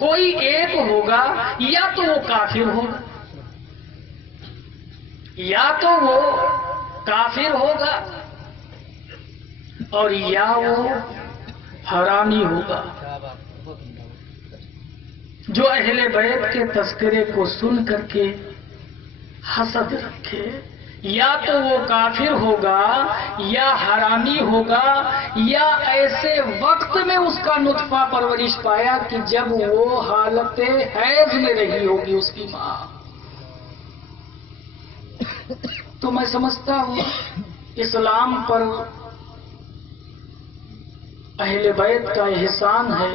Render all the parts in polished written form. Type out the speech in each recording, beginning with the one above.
کوئی ایک ہوگا، یا تو وہ کافر ہوگا، یا تو وہ کافر ہوگا اور یا وہ حرامی ہوگا۔ جو اہل بیت کے تذکرے کو سن کر کے حسد رکھے، یا تو وہ کافر ہوگا یا حرامی ہوگا، یا ایسے وقت میں اس کا نطفہ پرورش پایا کہ جب وہ حالت حیض میں رہی ہوگی اس کی ماں۔ تو میں سمجھتا ہوں اسلام پر اہل بیت کا احسان ہے۔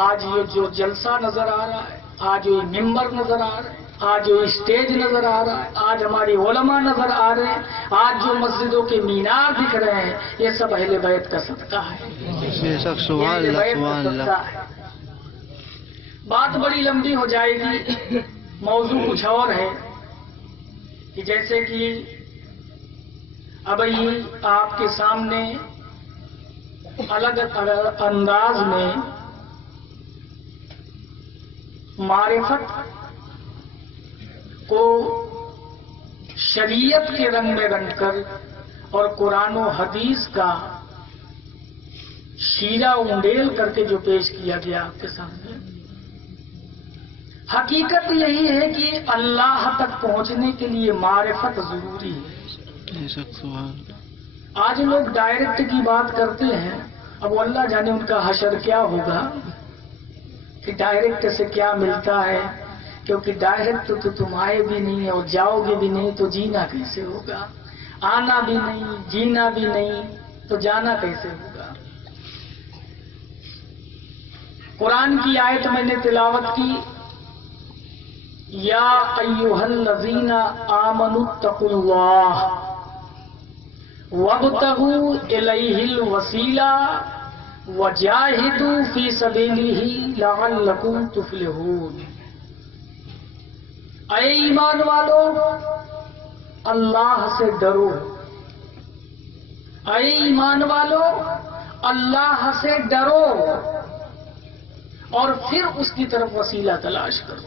آج یہ جو جلسہ نظر آ رہا ہے، آج یہ ممبر نظر آ رہا ہے، آج جو اسٹیج نظر آ رہا ہے، آج ہماری علماء نظر آ رہے ہیں، آج جو مسجدوں کے مینار دکھ رہے ہیں، یہ سب اہل بیت کا صدقہ ہے۔ یہ اہل بیت کا صدقہ ہے۔ بات بڑی لمبی ہو جائے گی، موضوع کچھ اور ہے کہ جیسے کہ ابھی آپ کے سامنے الگ الگ انداز میں معرفت کو شریعت کے رنگ میں رنگ کر اور قرآن و حدیث کا شیرہ انڈیل کر کے جو پیش کیا گیا آپ کے سامنے، حقیقت یہی ہے کہ اللہ تک پہنچنے کے لیے معرفت ضروری ہے۔ آج لوگ ڈائریکٹ کی بات کرتے ہیں، اب وہ اللہ جانے ان کا حشر کیا ہوگا کہ ڈائریکٹ سے کیا ملتا ہے، کیونکہ ڈائریکٹ تو تم آئے بھی نہیں اور جاؤ گے بھی نہیں تو جینا کیسے ہوگا؟ آنا بھی نہیں، جینا بھی نہیں تو جانا کیسے ہوگا؟ قرآن کی آیت میں نے تلاوت کی، یا ایھا الذین آمنوا اتقوا اللہ وابتغوا الیہ الوسیلہ وجاہدوا فی سبیلہ لعلکم تفلحون۔ اے ایمان والو، اللہ سے ڈرو۔ اے ایمان والو، اللہ سے ڈرو اور پھر اس کی طرف وسیلہ تلاش کرو،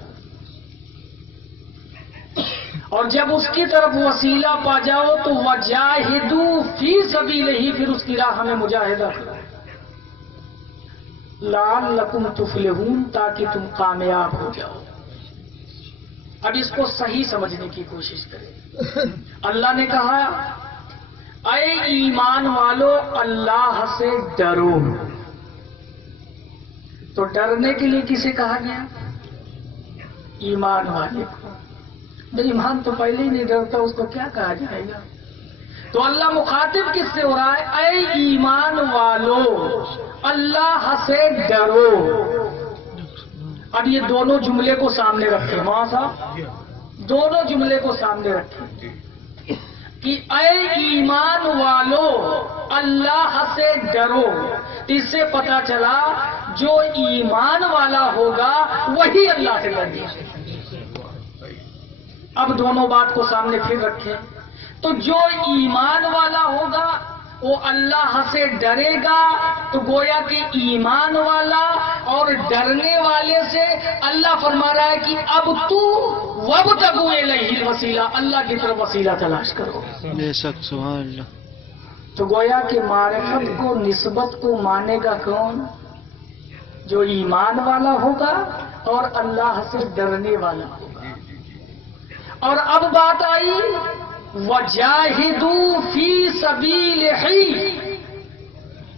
اور جب اس کی طرف وسیلہ پا جاؤ تو وجاہدوا فی سبیلہ، پھر اس کی راہ میں مجاہدہ کرو، لعلکم تفلحون، تاکہ تم کامیاب ہو جاؤ۔ اب اس کو صحیح سمجھنے کی کوشش کریں۔ اللہ نے کہا اے ایمان والو اللہ سے ڈرو، تو ڈرنے کے لیے کسے کہا گیا؟ ایمان والے کو۔ ایمان تو پہلے ہی نہیں ڈرتا، اس کو کیا کہا جائے گا؟ تو اللہ مخاطب کس سے ہو رہا ہے؟ اے ایمان والو اللہ سے ڈرو۔ اب یہ دونوں جملے کو سامنے رکھیں، وہاں صاحب دونوں جملے کو سامنے رکھیں کہ اے ایمان والو اللہ سے ڈرو۔ اس سے پتا چلا جو ایمان والا ہوگا وہی اللہ سے ڈرے گا۔ اب دونوں بات کو سامنے پھر رکھیں تو جو ایمان والا ہوگا وہ اللہ سے ڈرے گا، تو گویا کہ ایمان والا اور ڈرنے والے سے اللہ فرما رہا ہے کہ اب تو وابتغوا الیہ الوسیلہ، اللہ کی طرف وسیلہ تلاش کرو۔ بے شک، سبحان اللہ۔ تو گویا کہ معرفت کو، نسبت کو مانے گا کون؟ جو ایمان والا ہوگا اور اللہ سے ڈرنے والا ہوگا۔ اور اب بات آئی وجاہدوا فی سبیلہ،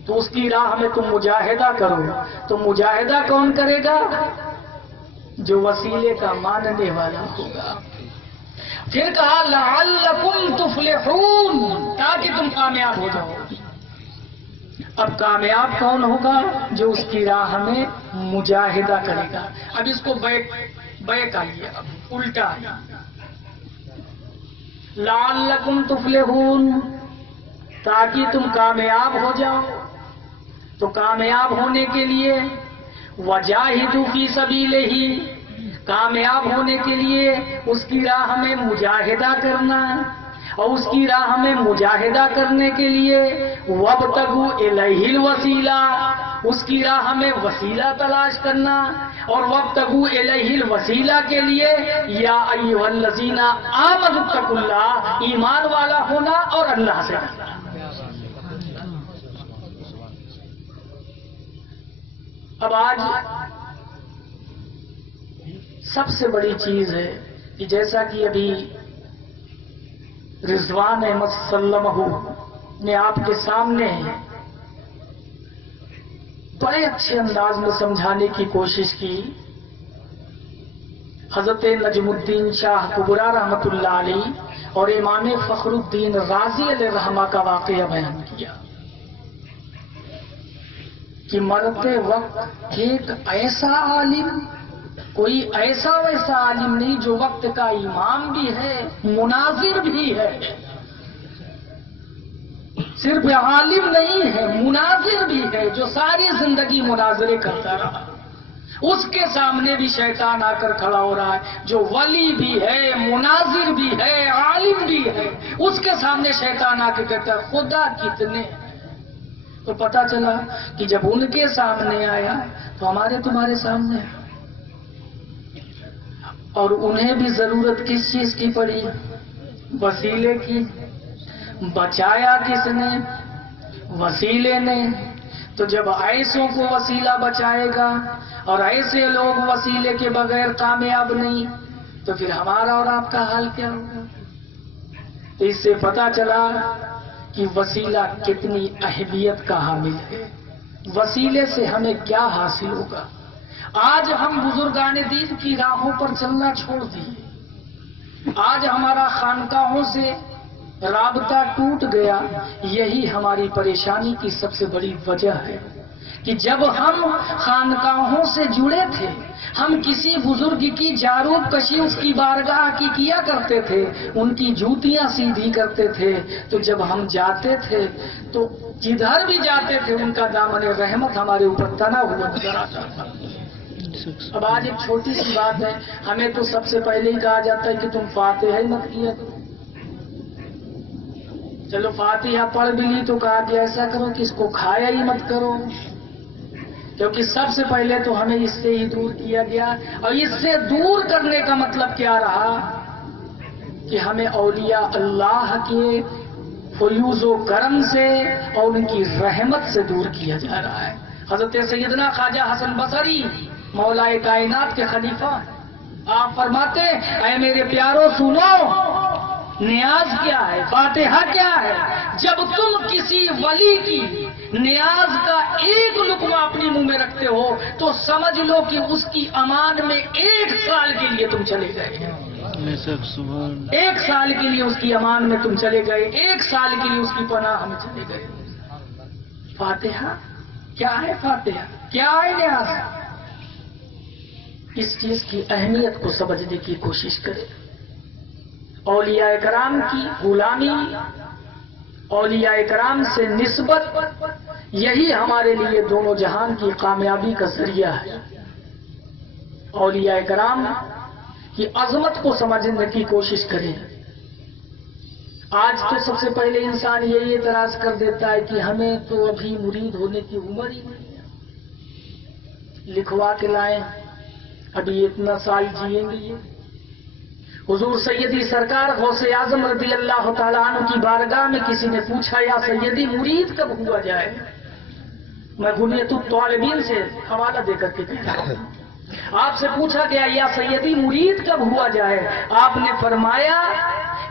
تو اس کی راہ میں تم مجاہدہ کرو۔ تو مجاہدہ کون کرے گا؟ جو وسیلے کا ماننے والا ہوگا۔ پھر کہا لعلکم تفلحون، تاکہ تم کامیاب ہو جاؤ۔ اب کامیاب کون ہوگا؟ جو اس کی راہ میں مجاہدہ کرے گا۔ اب اس کو بیک آئیے، اب الٹا آئیے، لعلکم تفلحون، تاکہ تم کامیاب ہو جاؤ۔ تو کامیاب ہونے کے لیے وجاہدوا فی سبیلہ، کامیاب ہونے کے لیے اس کی راہ میں مجاہدہ کرنا، اور اس کی راہ میں مجاہدہ کرنے کے لیے وابتغوا الیہ الوسیلہ، اس کی راہ میں وسیلہ تلاش کرنا، اور وابتغوا الیہ الوسیلہ کے لیے یا ایھا الذین آمنوا اتقوا اللہ، ایمان والا ہونا اور اللہ سے ڈرنا۔ اب آج سب سے بڑی چیز ہے کہ جیسا کہ ابھی رضوان احمد سلمہ نے آپ کے سامنے بڑے اچھے انداز میں سمجھانے کی کوشش کی، حضرت نجم الدین شاہ کبرا رحمت اللہ علیہ اور امام فخر الدین رازی علیہ رحمہ کا واقعہ بیان کیا کہ مرتے وقت ایک ایسا عالم، کوئی ایسا ویسا عالم نہیں جو وقت کا امام بھی ہے، مناظر بھی ہے، صرف عالم نہیں ہے، مناظر بھی ہے، جو ساری زندگی مناظرے کرتا رہا، اس کے سامنے بھی شیطان آ کر کھڑا ہو رہا ہے، جو ولی بھی ہے، مناظر بھی ہے، عالم بھی ہے، اس کے سامنے شیطان آ کے کہتا ہے خدا کتنے۔ تو پتا چلا کہ جب ان کے سامنے آیا تو ہمارے تمہارے سامنے آیا، اور انہیں بھی ضرورت کس چیز کی پڑی؟ وسیلے کی۔ بچایا کس نے؟ وسیلے نے۔ تو جب ایسوں کو وسیلہ بچائے گا اور ایسے لوگ وسیلے کے بغیر کامیاب نہیں، تو پھر ہمارا اور آپ کا حال کیا ہوگا؟ تو اس سے پتا چلا کہ وسیلہ کتنی اہمیت کا حامل ہے، وسیلے سے ہمیں کیا حاصل ہوگا۔ آج ہم بزرگان دین کی راہوں پر چلنا چھوڑ دیے، آج ہمارا خانقاہوں سے رابطہ ٹوٹ گیا، یہی ہماری پریشانی کی سب سے بڑی وجہ ہے کہ جب ہم خانقاہوں سے جڑے تھے، ہم کسی بزرگ کی جاروب کشی اس کی بارگاہ کی کیا کرتے تھے، ان کی جوتیاں سیدھی کرتے تھے، تو جب ہم جاتے تھے تو جدھر بھی جاتے تھے ان کا دامن رحمت ہمارے اوپر تنا ہوا نظر آتا تھا۔ اب آج ایک چھوٹی سی بات ہے، ہمیں تو سب سے پہلے ہی کہا جاتا ہے کہ تم فاتحہ ہی مت کیا کرو۔ چلو فاتحہ پڑھ بھی لی تو کہا کہ ایسا کرو کہ اس کو کھایا ہی مت کرو، کیونکہ سب سے پہلے تو ہمیں اس سے ہی دور کیا گیا، اور اس سے دور کرنے کا مطلب کیا رہا کہ ہمیں اولیاء اللہ کے فیوض و کرم سے اور ان کی رحمت سے دور کیا جا رہا ہے۔ حضرت سیدنا خواجہ حسن بصری مولا کائنات کے خلیفہ، آپ فرماتے اے میرے پیارو سنو، نیاز کیا ہے، فاتحہ کیا ہے؟ جب تم کسی ولی کی نیاز کا ایک لقمہ اپنی منہ میں رکھتے ہو تو سمجھ لو کہ اس کی امان میں 1 سال کے لیے تم چلے گئے، 1 سال کے لیے اس کی امان میں تم چلے گئے، 1 سال کے لیے اس کی پناہ میں چلے گئے۔ فاتحہ کیا ہے؟ فاتحہ کیا ہے؟ نیاز۔ اس چیز کی اہمیت کو سمجھنے کی کوشش کریں۔ اولیاء کرام کی غلامی، اولیاء کرام سے نسبت، یہی ہمارے لیے دونوں جہان کی کامیابی کا ذریعہ ہے۔ اولیاء کرام کی عظمت کو سمجھنے کی کوشش کریں۔ آج تو سب سے پہلے انسان یہی اعتراض کر دیتا ہے کہ ہمیں تو ابھی مرید ہونے کی عمر ہی نہیں ہے، لکھوا کے لائیں، ابھی اتنا سال جیئیں گے یہ۔ حضور سیدی سرکار غوث اعظم رضی اللہ تعالیٰ عنہ کی بارگاہ میں کسی نے پوچھا یا سیدی مرید کب ہوا جائے؟ میں غنیت الطالبین سے حوالہ دے کر کے کہتا ہوں، آپ سے پوچھا گیا یا سیدی مرید کب ہوا جائے؟ آپ نے فرمایا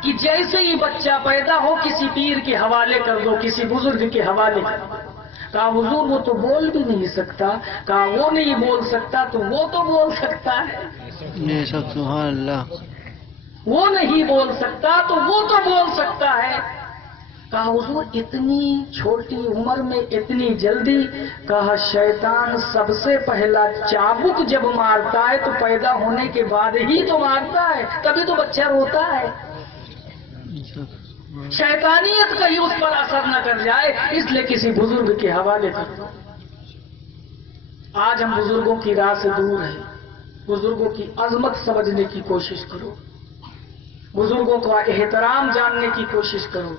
کہ جیسے ہی بچہ پیدا ہو کسی پیر کے حوالے کر دو، کسی بزرگ کے حوالے کر دو۔ کہا حضور وہ تو بول بھی نہیں سکتا۔ کہا وہ نہیں بول سکتا تو وہ تو بول سکتا ہے۔ سبحان اللہ۔ وہ نہیں بول سکتا تو وہ تو بول سکتا ہے۔ کہا حضور اتنی چھوٹی عمر میں اتنی جلدی؟ کہا شیطان سب سے پہلا چابک جب مارتا ہے تو پیدا ہونے کے بعد ہی تو مارتا ہے، تبھی تو بچہ روتا ہے۔ شیطانیت کا ہی اس پر اثر نہ کر جائے، اس لیے کسی بزرگ کے حوالے کر دو۔ آج ہم بزرگوں کی راہ سے دور ہیں، بزرگوں کی عظمت سمجھنے کی کوشش کرو، بزرگوں کا احترام جاننے کی کوشش کرو،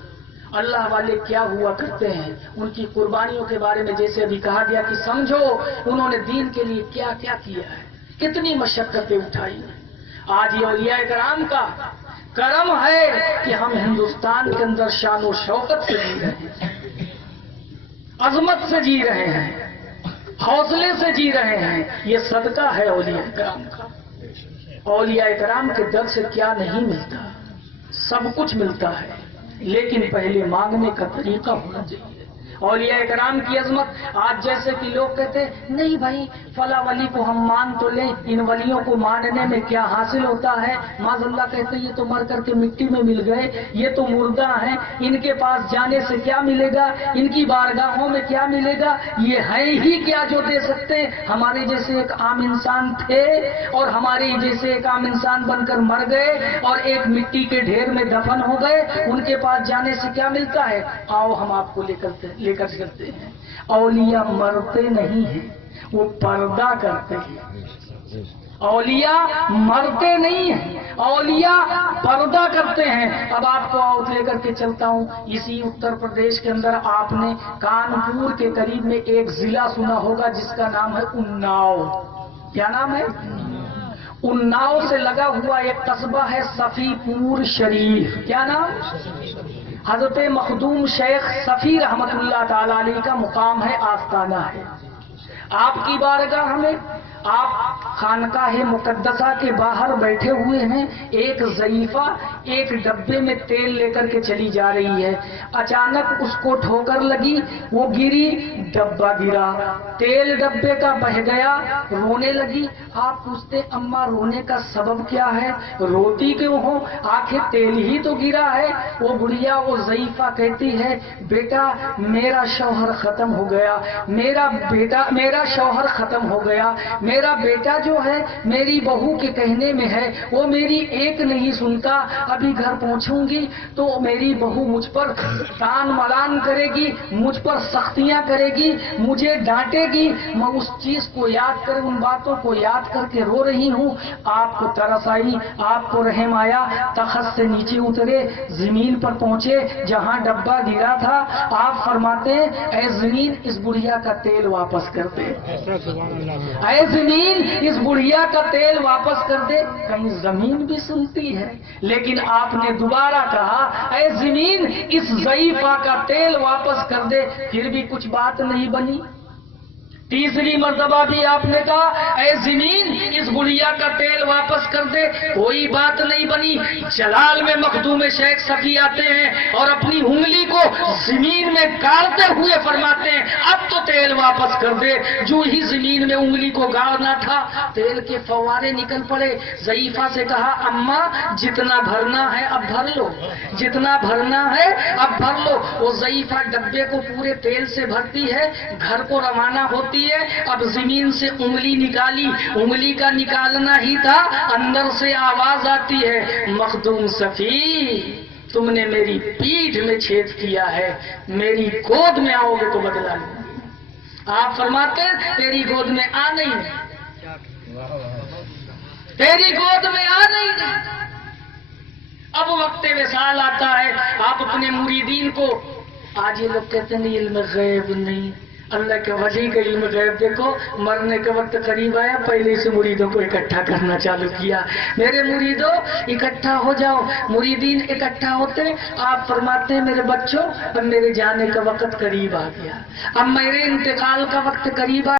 اللہ والے کیا ہوا کرتے ہیں، ان کی قربانیوں کے بارے میں جیسے ابھی کہا گیا کہ سمجھو انہوں نے دین کے لیے کیا کیا کیا ہے، کتنی مشقتیں اٹھائی ہیں۔ آج یہ اولیاء کرام کا کرم ہے کہ ہم ہندوستان کے اندر شان و شوکت سے جی رہے ہیں، عظمت سے جی رہے ہیں، حوصلے سے جی رہے ہیں۔ یہ صدقہ ہے اولیاء کرام کا۔ اولیاء کرام کے در سے کیا نہیں ملتا، سب کچھ ملتا ہے، لیکن پہلے مانگنے کا طریقہ ہونا چاہیے۔ اولیاء کرام کی عظمت، آج جیسے کہ لوگ کہتے ہیں نہیں بھائی فلاں ولی کو ہم مان تو لیں، ان ولیوں کو ماننے میں کیا حاصل ہوتا ہے؟ معاذ اللہ کہتے ہیں یہ تو مر کر کے مٹی میں مل گئے، یہ تو مردہ ہیں، ان کے پاس جانے سے کیا ملے گا، ان کی بارگاہوں میں کیا ملے گا، یہ ہے ہی کیا جو دے سکتے؟ ہمارے جیسے ایک عام انسان تھے اور ہمارے جیسے ایک عام انسان بن کر مر گئے اور ایک مٹی کے ڈھیر میں دفن ہو گئے، ان کے پاس جانے سے کیا ملتا ہے؟ آؤ ہم آپ کو لے کر چلتے ہیں۔ اولیاء مرتے نہیں ہیں، وہ پردہ کرتے ہیں۔ اولیاء مرتے نہیں ہیں، اولیاء پردہ کرتے ہیں۔ اب آپ کو لے کر کے چلتا ہوں، اسی اتر پردیش کے اندر آپ نے کانپور کے قریب میں ایک ضلع سنا ہوگا جس کا نام ہے اناؤ۔ کیا نام ہے؟ اناؤ سے لگا ہوا ایک قصبہ ہے صفی پور شریف۔ کیا نام؟ حضرت مخدوم شیخ صفی رحمت اللہ تعالی علیہ کا مقام ہے، آستانہ ہے۔ آپ کی بارگاہ میں آپ خانقاہ مقدسہ کے باہر بیٹھے ہوئے ہیں، ایک ضعیفہ ایک ڈبے میں تیل لے کر کے چلی جا رہی ہے، اچانک اس کو ٹھوکر لگی، وہ گری، ڈبہ گرا، تیل ڈبے کا بہہ گیا، رونے لگی۔ آپ پوچھتے اماں رونے کا سبب کیا ہے، روتی کیوں ہو؟ آخر تیل ہی تو گرا ہے۔ وہ گڑیا وہ ضعیفہ کہتی ہے بیٹا میرا شوہر ختم ہو گیا، میرا شوہر ختم ہو گیا، میرا بیٹا جو ہے میری بہو کے کہنے میں ہے، وہ میری ایک نہیں سنتا، ابھی گھر پہنچوں گی تو میری بہو مجھ پر تان ملان کرے گی، مجھ پر سختیاں کرے گی، مجھے ڈانٹے گی، میں اس چیز کو یاد کر ان باتوں کو یاد کر کے رو رہی ہوں۔ آپ کو ترس آئی، آپ کو رحم آیا، تخت سے نیچے اترے، زمین پر پہنچے جہاں ڈبہ گرا تھا۔ آپ فرماتے ہیں اے زمین اس بڑھیا کا تیل واپس کر دے، اے زمین اس بڑھیا کا تیل واپس کر دے۔ کہیں زمین بھی سنتی ہے، لیکن آپ نے دوبارہ کہا اے زمین اس ضعیفہ کا تیل واپس کر دے، پھر بھی کچھ بات نہیں بنی۔ تیسری مرتبہ بھی آپ نے کہا اے زمین اس گڑیا کا تیل واپس کر دے، کوئی بات نہیں بنی۔ جلال میں مخدوم شیخ صفی آتے ہیں اور اپنی انگلی کو زمین میں گاڑتے ہوئے فرماتے ہیں اب تو تیل واپس کر دے۔ جو ہی زمین میں انگلی کو گاڑنا تھا تیل کے فوارے نکل پڑے۔ ضعیفہ سے کہا اماں جتنا بھرنا ہے اب بھر لو، جتنا بھرنا ہے اب بھر لو۔ وہ ضعیفہ ڈبے کو پورے تیل سے بھرتی ہے، گھر کو روانہ ہوتی ہے۔ اب زمین سے انگلی نکالی، انگلی کا نکالنا ہی تھا، اندر سے آواز آتی ہے مخدوم صفی تم نے میری پیٹھ میں چھید کیا ہے، میری گود میں آؤ گے تو بدلا لوں گی۔ آپ فرماتے ہیں تیری گود میں آ نہیں، تیری گود میں آ نہیں۔ اب وقت وصال آتا ہے، آپ اپنے مریدین کو، آج یہ لوگ کہتے ہیں علم غیب نہیں، اللہ کے وحی کا علم غیب دیکھو، مرنے کا وقت قریب آیا پہلے سے مریدوں کو اکٹھا کرنا چالو کیا۔ میرے مریدوں اکٹھا ہو جاؤ، مریدین اکٹھا ہوتے، آپ فرماتے ہیں میرے بچوں اب میرے جانے کا وقت قریب آ گیا، اب میرے انتقال کا وقت قریب آ